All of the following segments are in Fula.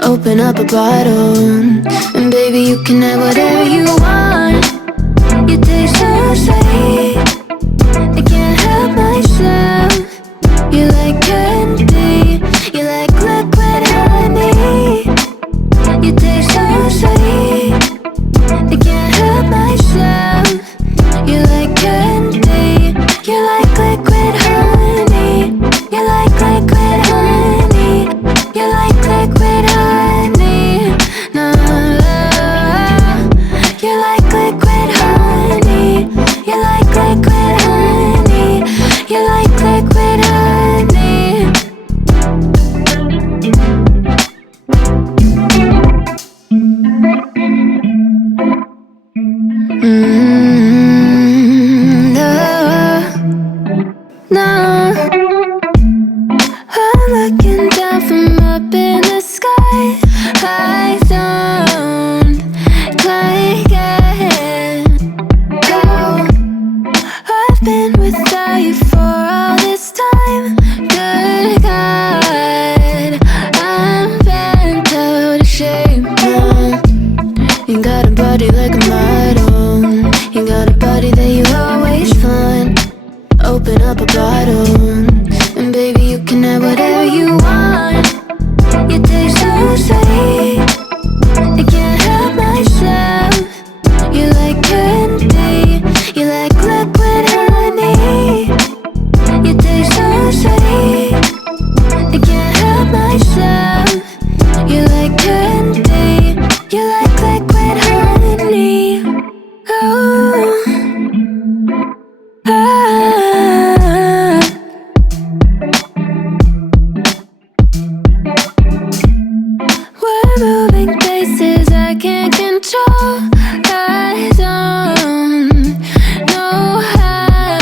Open up a bottle, and baby you can have whatever you want. You taste so sweet, I can't help myself. You like candy, you like liquid honey. You taste so sweet, I can't help myself. You like candy, you like liquid honey. You like liquid honey, you like liquid honey. No, you like liquid honey, you like liquid honey, you like liquid honey. No, I'm looking down from up in the sky. I don't like it. Oh, I've been without you for all this time. Good God, I'm bent out of shape now. You got a body like a model. You got a body that you always find. Open up a bottle, and baby you can have whatever you want. You taste so sweet, I can't help myself. You like candy, you like liquid honey. You taste so sweet, I can't help myself. You like candy, you like liquid honey. Oh, we're moving places I can't control. I don't know how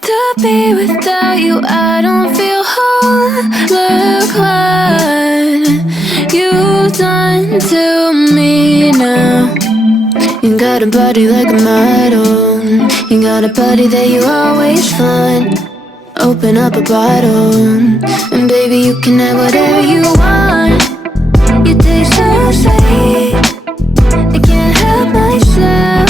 to be without you. I don't feel whole. Look what you've done to me now. You got a body like a model. You got a body that you always find. Open up a bottle, and baby you can have whatever you want. You taste so sweet, I can't help myself.